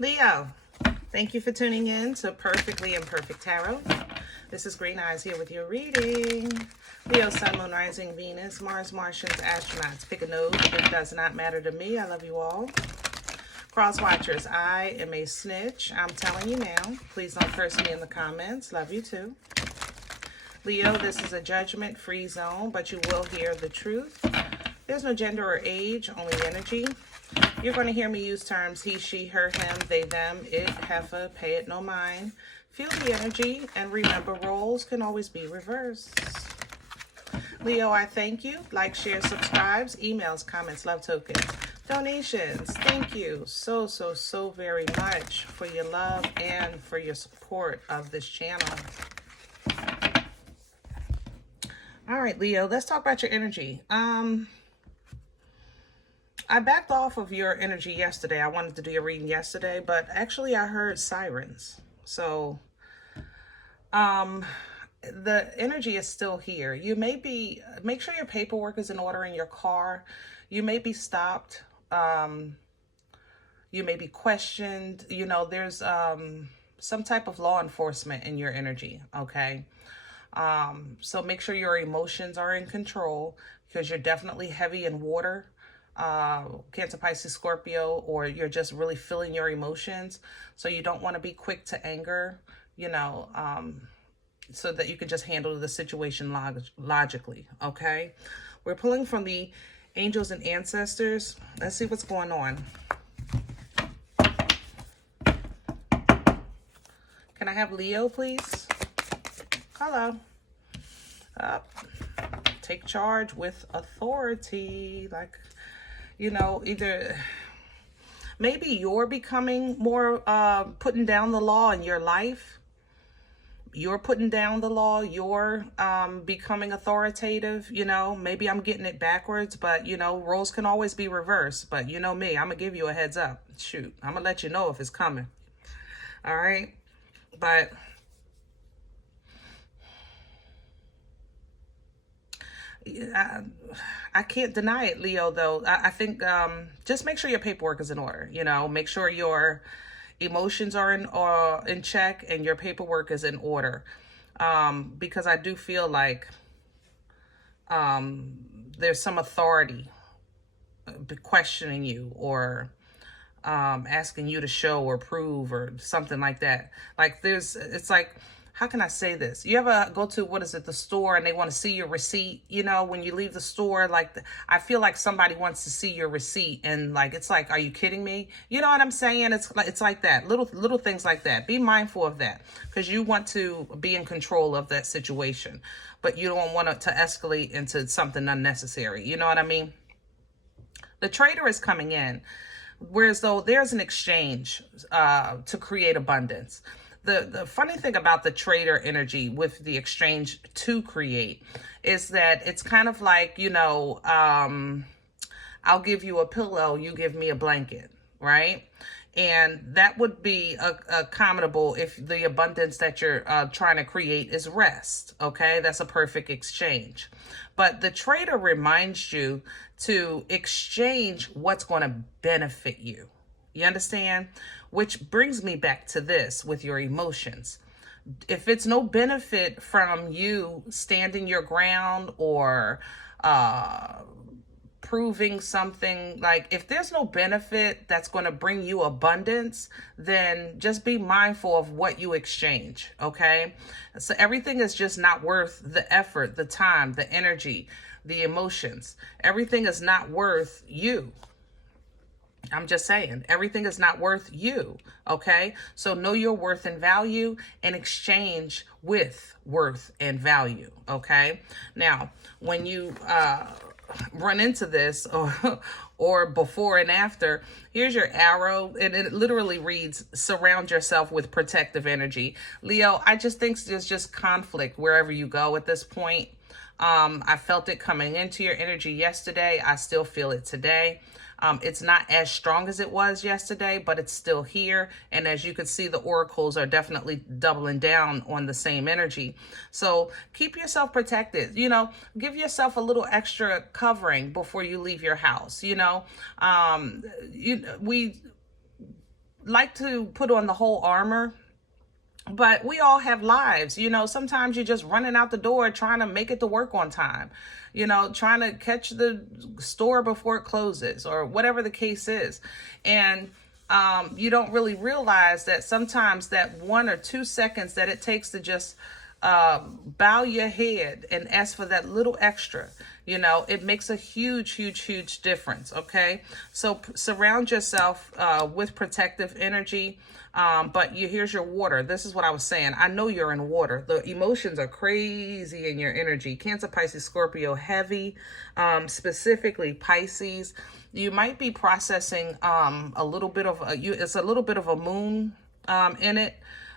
Leo, thank you for tuning in to Perfectly Imperfect Tarot. This is Green Eyes here with your reading. Leo, Sun, Moon, Rising, Venus, Mars, Martians, astronauts. Pick a node. It does not matter to me. I love you all. Cross watchers, I am a snitch. I'm telling you now. Please don't curse me in the comments. Love you too. Leo, this is a judgment-free zone, but you will hear the truth. There's no gender or age, only energy. You're going to hear me use terms he, she, her, him, they, them, it, heifer, pay it no mind. Feel the energy, and remember, roles can always be reversed. Leo, I thank you. Like, share, subscribes, emails, comments, love tokens, donations. Thank you so very much for your love and for your support of this channel. All right, Leo, let's talk about your energy. I backed off of your energy yesterday. I wanted to do your reading yesterday, but actually I heard sirens. So the energy is still here. You may be, make sure your paperwork is in order in your car. You may be stopped. You may be questioned. You know, there's some type of law enforcement in your energy, okay? So make sure your emotions are in control, because you're definitely heavy in water. Cancer, Pisces, Scorpio, or you're just really feeling your emotions. So you don't want to be quick to anger, you know, so that you can just handle the situation logically, okay? We're pulling from the angels and ancestors. Let's see what's going on. Can I have Leo, please? Hello. Up. Take charge with authority. Like, you know, either maybe you're becoming more putting down the law in your life. You're putting down the law. You're becoming authoritative. You know, maybe I'm getting it backwards, but, you know, roles can always be reversed. But you know me, I'm going to give you a heads up. Shoot, I'm going to let you know if it's coming. All right. But I can't deny it, Leo, though. I think just make sure your paperwork is in order. You know, make sure your emotions are in check and your paperwork is in order. Because I do feel like there's some authority questioning you, or asking you to show or prove or something like that. Like it's like, how can I say this? You ever go to, the store, and they want to see your receipt? You know, when you leave the store, like, I feel like somebody wants to see your receipt, and like, it's like, are you kidding me? You know what I'm saying? It's like that. Little things like that. Be mindful of that, because you want to be in control of that situation, but you don't want it to escalate into something unnecessary. You know what I mean? The trader is coming in, whereas though there's an exchange to create abundance. The funny thing about the trader energy with the exchange to create is that it's kind of like, you know, I'll give you a pillow, you give me a blanket, right? And that would be accommodable if the abundance that you're trying to create is rest, okay? That's a perfect exchange. But the trader reminds you to exchange what's going to benefit you. You understand? Which brings me back to this with your emotions. If it's no benefit from you standing your ground or proving something, like if there's no benefit that's going to bring you abundance, then just be mindful of what you exchange, okay? So everything is just not worth the effort, the time, the energy, the emotions. Everything is not worth you. I'm just saying, everything is not worth you, okay? So know your worth and value and exchange with worth and value, okay? Now, when you run into this or before and after, here's your arrow, and it literally reads, surround yourself with protective energy. Leo, I just think there's just conflict wherever you go at this point. I felt it coming into your energy yesterday. I still feel it today. It's not as strong as it was yesterday, but it's still here. And as you can see, the oracles are definitely doubling down on the same energy. So keep yourself protected. You know, give yourself a little extra covering before you leave your house. You know, like to put on the whole armor, but we all have lives. You know, sometimes you're just running out the door trying to make it to work on time, you know, trying to catch the store before it closes or whatever the case is. And you don't really realize that sometimes that 1 or 2 seconds that it takes to just bow your head and ask for that little extra, you know, it makes a huge difference. Okay, so surround yourself with protective energy. But here's your water. This is what I was saying. I know you're in water. The emotions are crazy in your energy. Cancer, Pisces, Scorpio, heavy. Specifically Pisces. You might be processing a little bit of it's a little bit of a moon in it.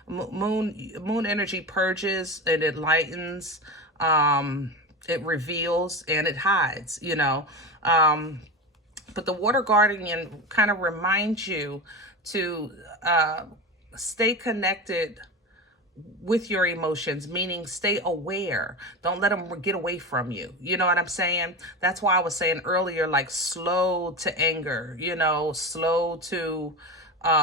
Moon energy purges, it enlightens, it reveals, and it hides, you know. But the water guardian kind of reminds you to stay connected with your emotions, meaning stay aware. Don't let them get away from you. You know what I'm saying? That's why I was saying earlier, like slow to anger, you know, slow to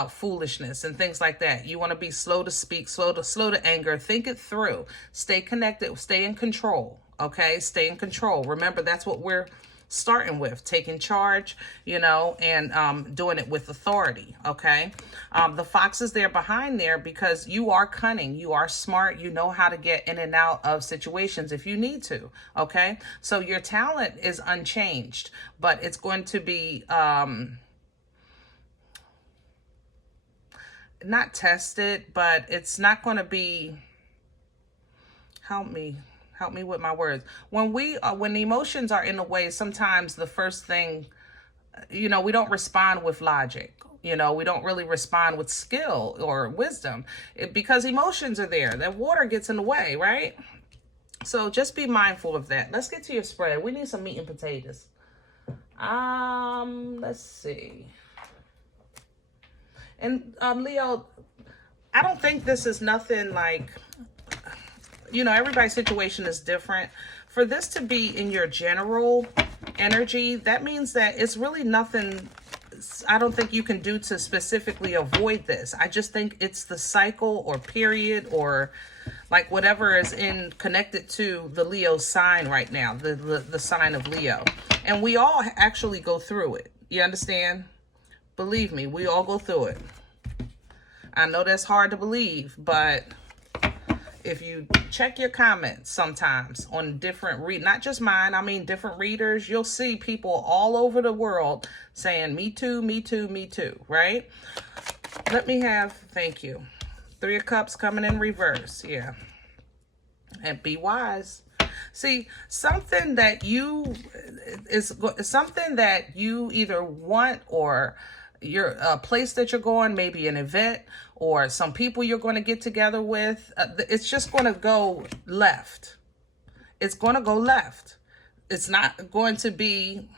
foolishness and things like that. You want to be slow to speak, slow to anger. Think it through. Stay connected. Stay in control. Okay, stay in control. Remember, that's what we're starting with, taking charge, you know, and doing it with authority. Okay, the fox is there behind there because you are cunning, you are smart, you know how to get in and out of situations if you need to. Okay, so your talent is unchanged, but it's going to be not tested, but it's not going to be, help me with my words. When the emotions are in the way, sometimes the first thing, you know, we don't respond with logic. You know, we don't really respond with skill or wisdom because emotions are there. That water gets in the way, right? So just be mindful of that. Let's get to your spread. We need some meat and potatoes. Let's see. And Leo, I don't think this is nothing like, you know, everybody's situation is different. For this to be in your general energy, that means that it's really nothing I don't think you can do to specifically avoid this. I just think it's the cycle or period or like whatever is connected to the Leo sign right now, the sign of Leo. And we all actually go through it. You understand? Believe me, we all go through it. I know that's hard to believe, but if you check your comments sometimes on different not just mine, I mean different readers, you'll see people all over the world saying, me too, me too, me too, right? Thank you. 3 of Cups coming in reverse, yeah. And be wise. See, something that you either want or a place that you're going, maybe an event or some people you're going to get together with, it's just going to go left. It's going to go left. It's not going to be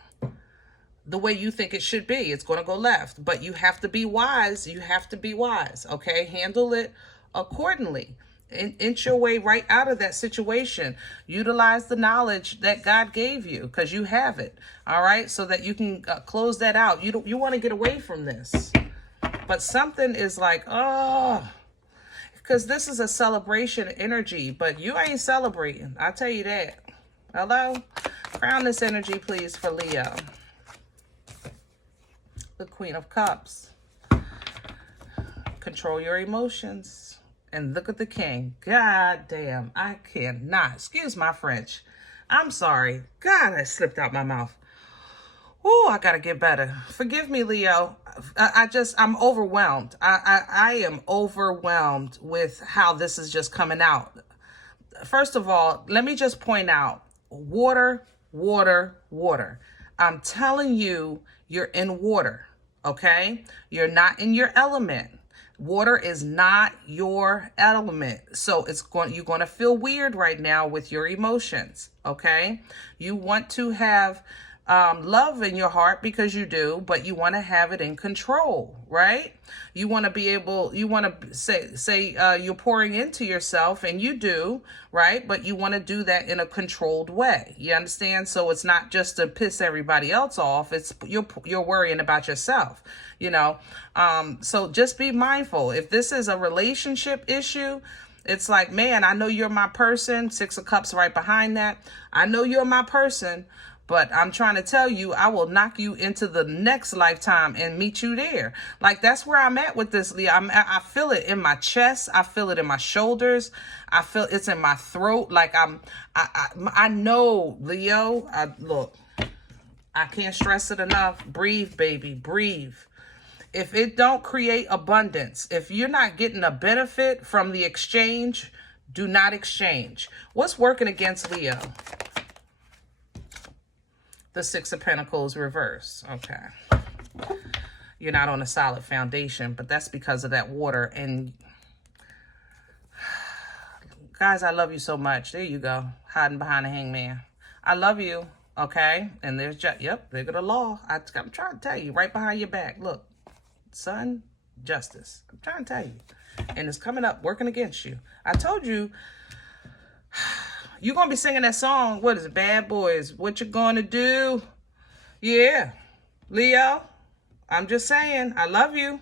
the way you think it should be. It's going to go left, but you have to be wise. You have to be wise. Okay. Handle it accordingly. Inch your way right out of that situation. Utilize the knowledge that God gave you because you have it. All right. So that you can close that out. You want to get away from this, but something is like, oh, because this is a celebration energy, but you ain't celebrating. I'll tell you that. Hello. Crown this energy, please, for Leo. The Queen of Cups. Control your emotions. And look at the King. God damn, I cannot. Excuse my French. I'm sorry. God, I slipped out my mouth. Oh, I gotta get better. Forgive me, Leo. I'm overwhelmed. I am overwhelmed with how this is just coming out. First of all, let me just point out, water, water, water. I'm telling you, you're in water, okay? You're not in your element. Water is not your element. So you're going to feel weird right now with your emotions, okay? You want to have love in your heart, because you do, but you want to have it in control, right? You want to be able, you want to say you're pouring into yourself, and you do, right? But you want to do that in a controlled way. You understand? So it's not just to piss everybody else off. It's you're worrying about yourself, you know? So just be mindful. If this is a relationship issue, it's like, man, I know you're my person. 6 of Cups right behind that. I know you're my person, but I'm trying to tell you, I will knock you into the next lifetime and meet you there. Like, that's where I'm at with this, Leo. I feel it in my chest. I feel it in my shoulders. I feel it's in my throat. Like I know, Leo. Look, I can't stress it enough. Breathe, baby, breathe. If it don't create abundance, if you're not getting a benefit from the exchange, do not exchange. What's working against Leo? The 6 of Pentacles reverse. Okay. You're not on a solid foundation, but that's because of that water. And guys, I love you so much. There you go. Hiding behind the hangman. I love you. Okay. And there's yep, there go the law. I'm trying to tell you right behind your back. Look, son, justice. I'm trying to tell you. And it's coming up, working against you. I told you, you're going to be singing that song. What is it? Bad Boys. What you going to do? Yeah. Leo, I'm just saying, I love you.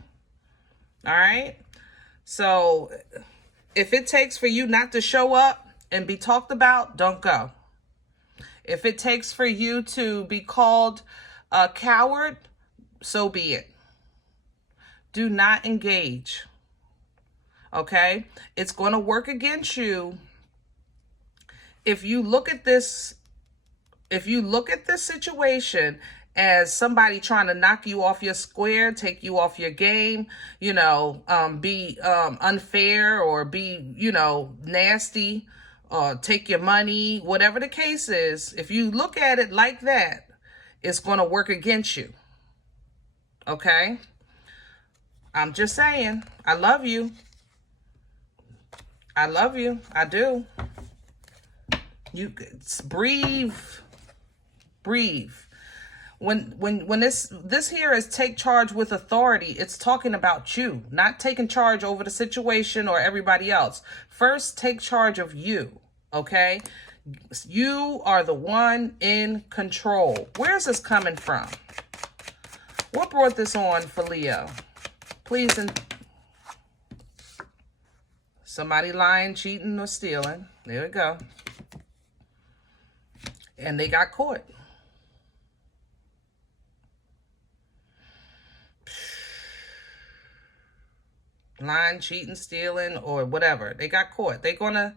All right. So if it takes for you not to show up and be talked about, don't go. If it takes for you to be called a coward, so be it. Do not engage. Okay? It's going to work against you. If you look at this situation as somebody trying to knock you off your square, take you off your game, you know, be unfair or be, you know, nasty, or take your money, whatever the case is, if you look at it like that, it's going to work against you. Okay? I'm just saying, I love you. I love you. I do. You breathe. Breathe. When this here is take charge with authority, it's talking about you, not taking charge over the situation or everybody else. First, take charge of you, okay? You are the one in control. Where's this coming from? What brought this on for Leo? Please, somebody lying, cheating, or stealing. There we go. And they got caught. Lying, cheating, stealing, or whatever. They got caught. They're gonna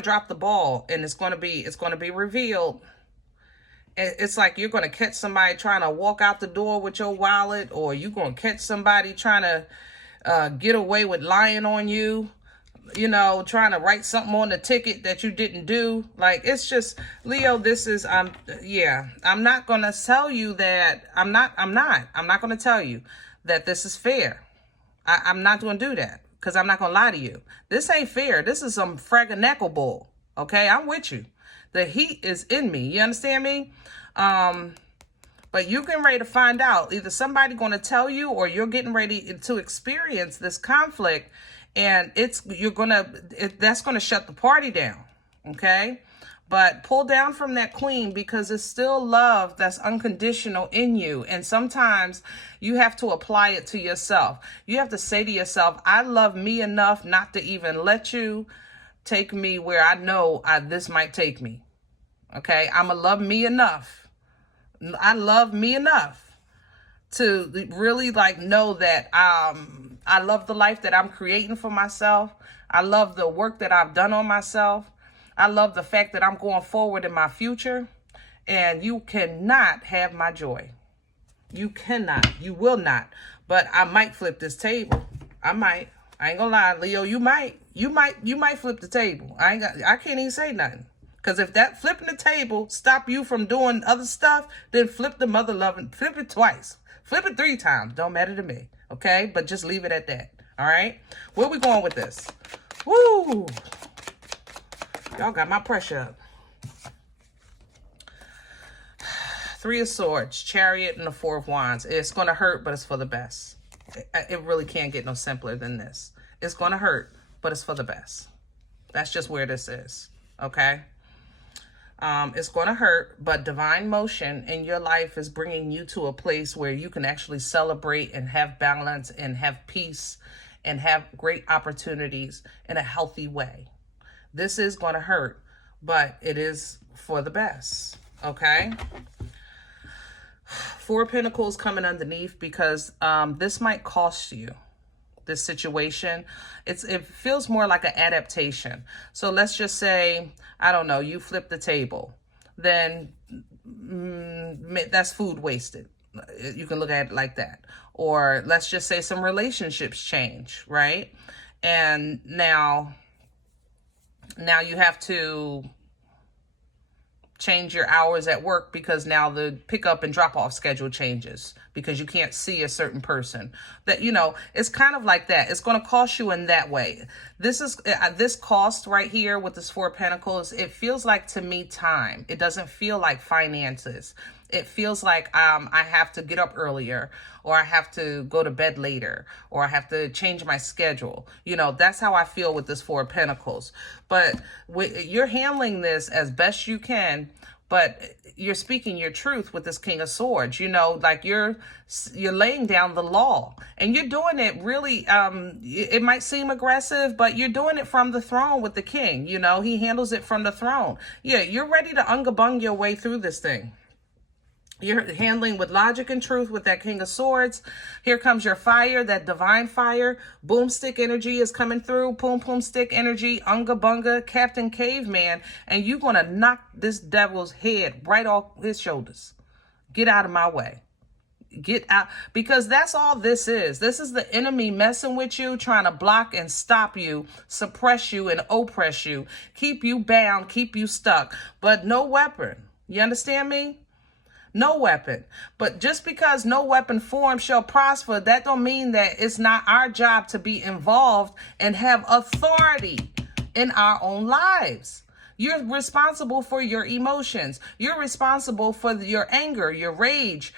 drop the ball, and it's gonna be revealed. It's like you're gonna catch somebody trying to walk out the door with your wallet, or you're gonna catch somebody trying to get away with lying on you. You know, trying to write something on the ticket that you didn't do. Like, it's just, Leo, this is, yeah, I'm not going to tell you that, I'm not going to tell you that this is fair. I'm not going to do that, because I'm not going to lie to you. This ain't fair. This is some fraganeckle bull. Okay, I'm with you. The heat is in me. You understand me? But you're getting ready to find out. Either somebody going to tell you, or you're getting ready to experience this conflict. And that's going to shut the party down. Okay. But pull down from that queen, because it's still love that's unconditional in you. And sometimes you have to apply it to yourself. You have to say to yourself, I love me enough not to even let you take me where I know this might take me. Okay. I'm going to love me enough. I love me enough to really know that, I love the life that I'm creating for myself. I love the work that I've done on myself. I love the fact that I'm going forward in my future. And you cannot have my joy. You cannot. You will not. But I might flip this table. I might. I ain't gonna lie, Leo. You might. You might flip the table. I can't even say nothing. Because if that flipping the table stop you from doing other stuff, then flip the mother loving. Flip it twice. Flip it 3 times. Don't matter to me. Okay? But just leave it at that. All right? Where we going with this? Woo! Y'all got my pressure up. Three of Swords, Chariot, and the Four of Wands. It's going to hurt, but it's for the best. It really can't get no simpler than this. It's going to hurt, but it's for the best. That's just where this is, okay? It's going to hurt, but divine motion in your life is bringing you to a place where you can actually celebrate and have balance and have peace and have great opportunities in a healthy way. This is going to hurt, but it is for the best, okay? Four of Pentacles coming underneath because this might cost you. This situation, it feels more like an adaptation. So let's just say, I don't know, you flip the table, then that's food wasted. You can look at it like that. Or let's just say some relationships change, right? And now you have to change your hours at work because now the pickup and drop off schedule changes because you can't see a certain person. That, you know, it's kind of like that. It's going to cost you in that way. This cost right here with this Four of Pentacles, it feels like to me time. It doesn't feel like finances. It feels like I have to get up earlier, or I have to go to bed later, or I have to change my schedule. You know, that's how I feel with this Four of Pentacles. But you're handling this as best you can, but you're speaking your truth with this King of Swords. You know, like you're laying down the law, and you're doing it really, it might seem aggressive, but you're doing it from the throne with the king. You know, he handles it from the throne. Yeah, you're ready to unga-bung your way through this thing. You're handling with logic and truth with that King of Swords. Here comes your fire, that divine fire. Boomstick energy is coming through. Poom poom stick energy. Unga bunga, Captain Caveman. And you're going to knock this devil's head right off his shoulders. Get out of my way. Get out. Because that's all this is. This is the enemy messing with you, trying to block and stop you, suppress you and oppress you, keep you bound, keep you stuck. But no weapon. You understand me? No weapon. But just because no weapon formed shall prosper, that don't mean that it's not our job to be involved and have authority in our own lives. You're responsible for your emotions. You're responsible for your anger, your rage,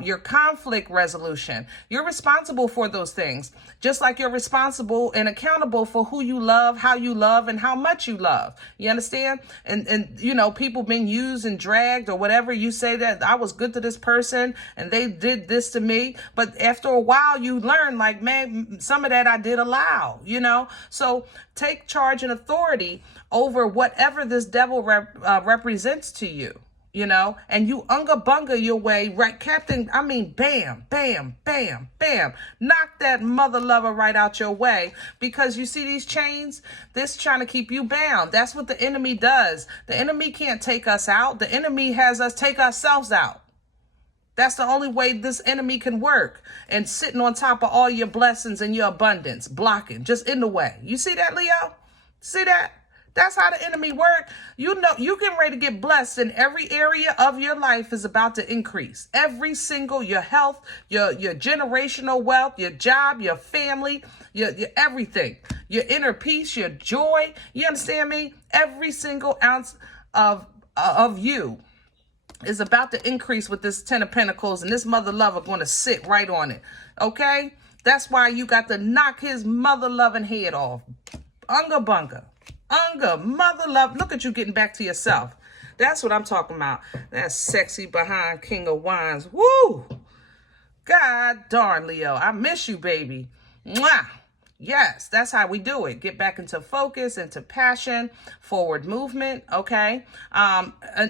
your conflict resolution. You're responsible for those things. Just like you're responsible and accountable for who you love, how you love, and how much you love. You understand? And you know, people being used and dragged or whatever. You say that I was good to this person and they did this to me. But after a while, you learn like, man, some of that I did allow, you know? So take charge and authority over whatever this devil represents to you, you know, and you unga bunga your way, right, Captain? I mean, bam, bam, bam, bam. Knock that mother lover right out your way, because you see these chains, this trying to keep you bound. That's what the enemy does. The enemy can't take us out. The enemy has us take ourselves out. That's the only way this enemy can work, and sitting on top of all your blessings and your abundance, blocking, just in the way. You see that, Leo? See that? That's how the enemy work. You know, you getting ready to get blessed in every area of your life is about to increase. Every single, your health, your generational wealth, your job, your family, your everything, your inner peace, your joy. You understand me? Every single ounce of you is about to increase with this Ten of Pentacles, and this mother lover going to sit right on it. Okay? That's why you got to knock his mother loving head off. Unga bunga. Unga, mother love. Look at you getting back to yourself. That's what I'm talking about. That's sexy behind King of Wands. Woo! God darn, Leo. I miss you, baby. Mwah! Yes, that's how we do it. Get back into focus, into passion, forward movement, okay?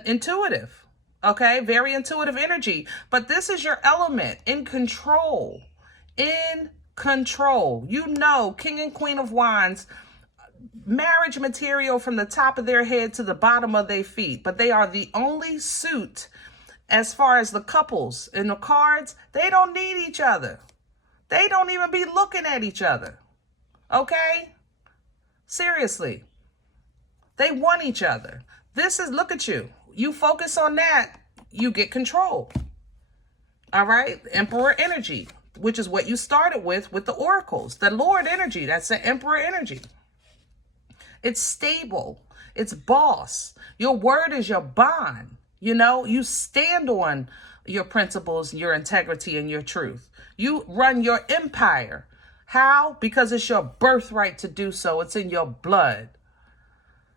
Intuitive, okay? Very intuitive energy. But this is your element, in control. In control. You know, King and Queen of Wands, marriage material from the top of their head to the bottom of their feet, but they are the only suit as far as the couples in the cards. They don't need each other. They don't even be looking at each other. Okay? Seriously. They want each other. This is, look at you. You focus on that, you get control. All right? Emperor energy, which is what you started with the oracles. The Lord energy, that's the Emperor energy. It's stable. It's boss. Your word is your bond. You know, you stand on your principles, your integrity, and your truth. You run your empire. How? Because it's your birthright to do so. It's in your blood.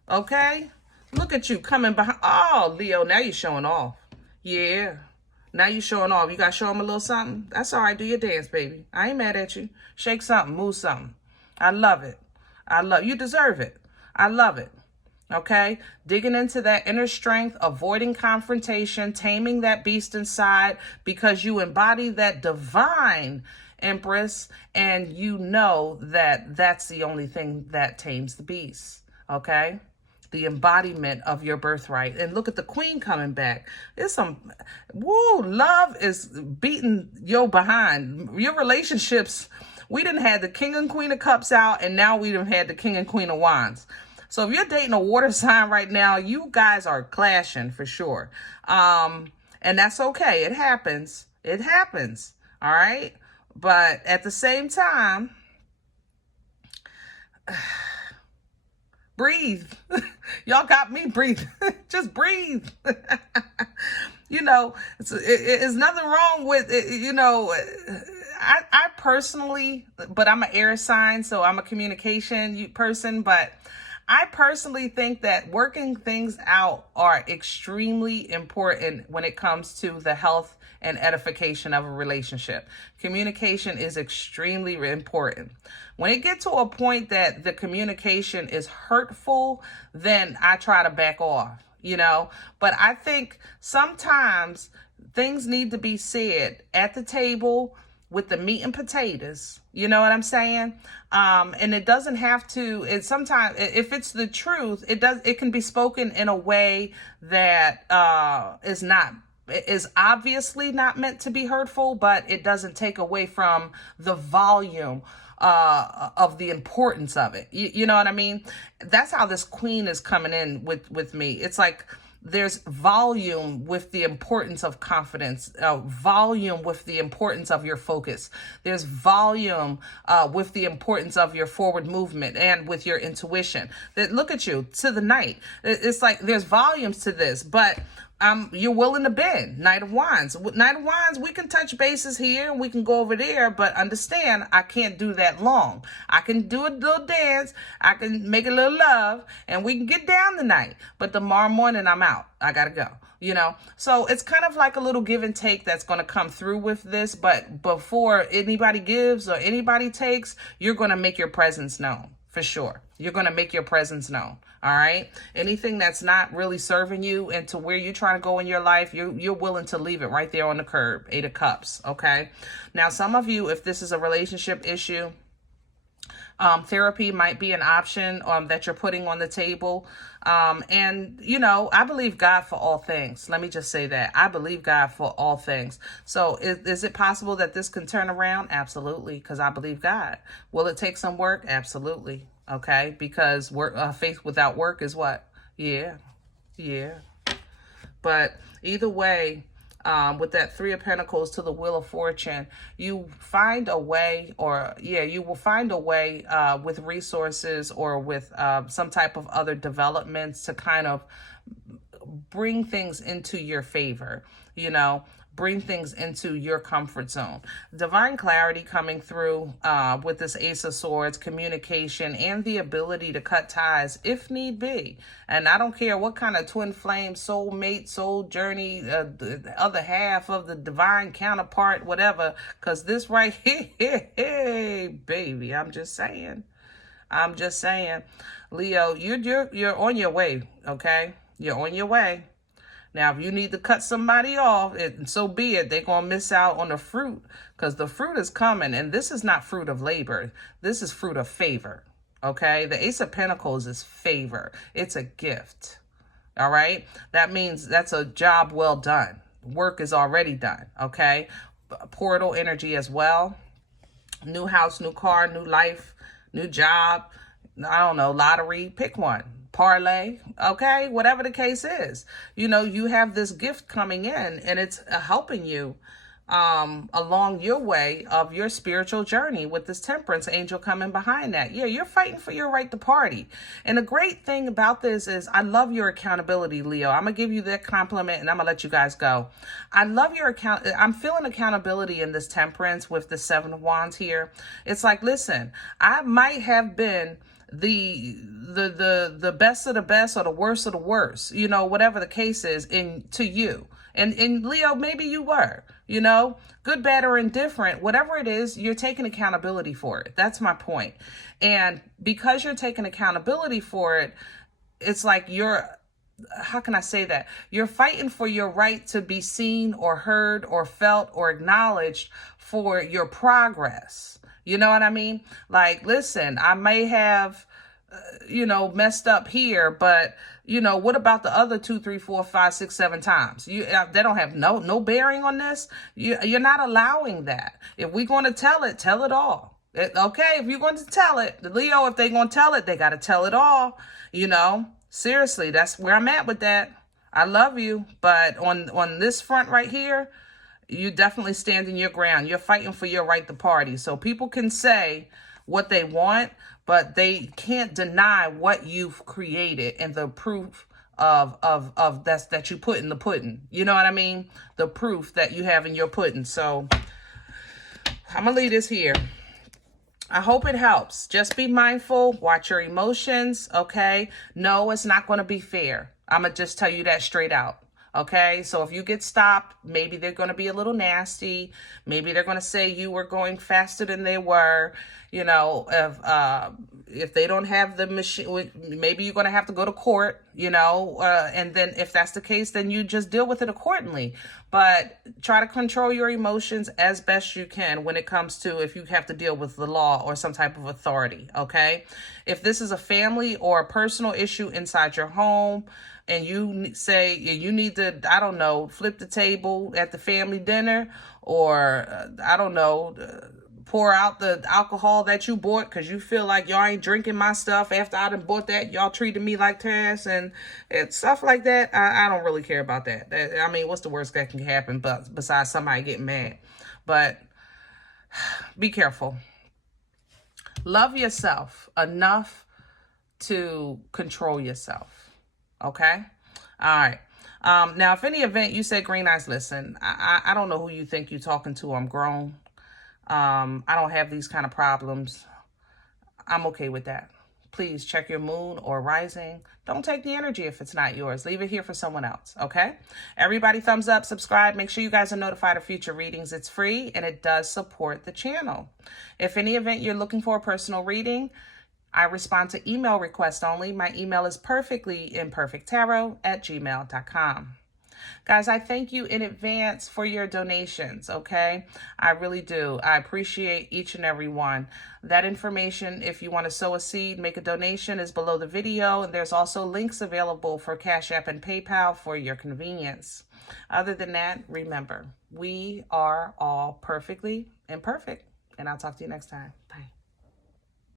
Okay? Look at you coming behind. Oh, Leo, now you're showing off. Yeah. Now you're showing off. You got to show them a little something. That's all right. Do your dance, baby. I ain't mad at you. Shake something. Move something. I love it. You deserve it. I love it. Okay? Digging into that inner strength, avoiding confrontation, taming that beast inside, because you embody that divine Empress, and you know that that's the only thing that tames the beast. Okay? The embodiment of your birthright. And look at the Queen coming back. There's some, woo, love is beating your behind. Your relationships, we done had the King and Queen of Cups out, and now we done had the King and Queen of Wands. So if you're dating a water sign right now, you guys are clashing for sure. And that's okay. It happens. It happens. All right. But at the same time, breathe. Y'all got me breathing. Just breathe. You know, it's nothing wrong with it. You know, I personally, but I'm an air sign, so I'm a communication person, but I personally think that working things out are extremely important when it comes to the health and edification of a relationship. Communication is extremely important. When it gets to a point that the communication is hurtful, then I try to back off, you know. But I think sometimes things need to be said at the table with the meat and potatoes. You know what I'm saying? And it doesn't have to, sometimes if it's the truth, it can be spoken in a way that is obviously not meant to be hurtful, but it doesn't take away from the volume of the importance of it. You know what I mean? That's how this Queen is coming in with me. It's like there's volume with the importance of confidence, volume with the importance of your focus. There's volume with the importance of your forward movement and with your intuition. Look at you, to the Knight. It's like there's volumes to this, but you're willing to bend. Knight of Wands. With Knight of Wands, we can touch bases here and we can go over there, but understand, I can't do that long. I can do a little dance, I can make a little love, and we can get down tonight. But tomorrow morning, I'm out. I gotta go. You know, so it's kind of like a little give and take that's going to come through with this. But before anybody gives or anybody takes, you're going to make your presence known for sure. You're going to make your presence known. All right. Anything that's not really serving you and to where you're trying to go in your life, you're willing to leave it right there on the curb. 8 of Cups. Okay. Now, some of you, if this is a relationship issue, therapy might be an option that you're putting on the table. And, you know, I believe God for all things. Let me just say that. I believe God for all things. So is it possible that this can turn around? Absolutely, because I believe God. Will it take some work? Absolutely. Okay, because faith without work is what? Yeah. But either way, with that 3 of Pentacles to the Wheel of Fortune, you find a way, you will find a way with resources or with some type of other developments to kind of bring things into your favor, you know, bring things into your comfort zone. Divine clarity coming through with this Ace of Swords, communication, and the ability to cut ties if need be. And I don't care what kind of twin flame, soulmate, soul journey, the other half of the divine counterpart, whatever, because this right here, hey, baby, I'm just saying, Leo, you're on your way, okay? You're on your way. Now, if you need to cut somebody off, so be it. They're going to miss out on the fruit because the fruit is coming. And this is not fruit of labor. This is fruit of favor. Okay? The Ace of Pentacles is favor. It's a gift. All right? That means that's a job well done. Work is already done. Okay? Portal energy as well. New house, new car, new life, new job. I don't know, lottery. Pick one. Parlay, okay, whatever the case is, you know, you have this gift coming in and it's helping you along your way of your spiritual journey with this temperance angel coming behind that. Yeah, you're fighting for your right to party. And the great thing about this is I love your accountability, Leo. I'm going to give you that compliment and I'm going to let you guys go. I love your I'm feeling accountability in this temperance with the Seven of Wands here. It's like, listen, I might have been the best of the best or the worst of the worst, you know, whatever the case is to you. And Leo, maybe you were, you know, good, bad, or indifferent, whatever it is, you're taking accountability for it. That's my point. And because you're taking accountability for it, it's like how can I say that? You're fighting for your right to be seen or heard or felt or acknowledged for your progress. You know what I mean? Like, listen, I may have, you know, messed up here, but you know, what about the other 2, 3, 4, 5, 6, 7 times? They don't have no bearing on this. You're not allowing that. If we're going to tell it all. Okay, if you're going to tell it, Leo, if they're going to tell it, they got to tell it all. You know, seriously, that's where I'm at with that. I love you, but on this front right here, you definitely standing your ground. You're fighting for your right to party. So people can say what they want, but they can't deny what you've created and the proof of that you put in the pudding. You know what I mean? The proof that you have in your pudding. So I'm gonna leave this here. I hope it helps. Just be mindful. Watch your emotions. Okay. No, it's not going to be fair. I'm gonna just tell you that straight out. Okay, so if you get stopped, maybe they're going to be a little nasty. Maybe they're going to say you were going faster than they were. You know, if they don't have the machine, maybe you're going to have to go to court, you know, and then if that's the case, then you just deal with it accordingly. But try to control your emotions as best you can when it comes to if you have to deal with the law or some type of authority, okay? If this is a family or a personal issue inside your home, and you say you need to, I don't know, flip the table at the family dinner, or I don't know, pour out the alcohol that you bought because you feel like y'all ain't drinking my stuff after I done bought that. Y'all treated me like trash and stuff like that. I don't really care about that. I mean, what's the worst that can happen besides somebody getting mad? But be careful. Love yourself enough to control yourself. Okay. All right. Now, if any event you said, Green Eyes, listen, I don't know who you think you're talking to. I'm grown. I don't have these kind of problems. I'm okay with that. Please check your moon or rising. Don't take the energy if it's not yours. Leave it here for someone else. Okay. Everybody thumbs up, subscribe. Make sure you guys are notified of future readings. It's free and it does support the channel. If any event you're looking for a personal reading, I respond to email requests only. My email is perfectlyimperfecttarot@gmail.com. Guys, I thank you in advance for your donations, okay? I really do. I appreciate each and every one. That information, if you want to sow a seed, make a donation, is below the video. And there's also links available for CashApp and PayPal for your convenience. Other than that, remember, we are all perfectly imperfect. And I'll talk to you next time. Bye.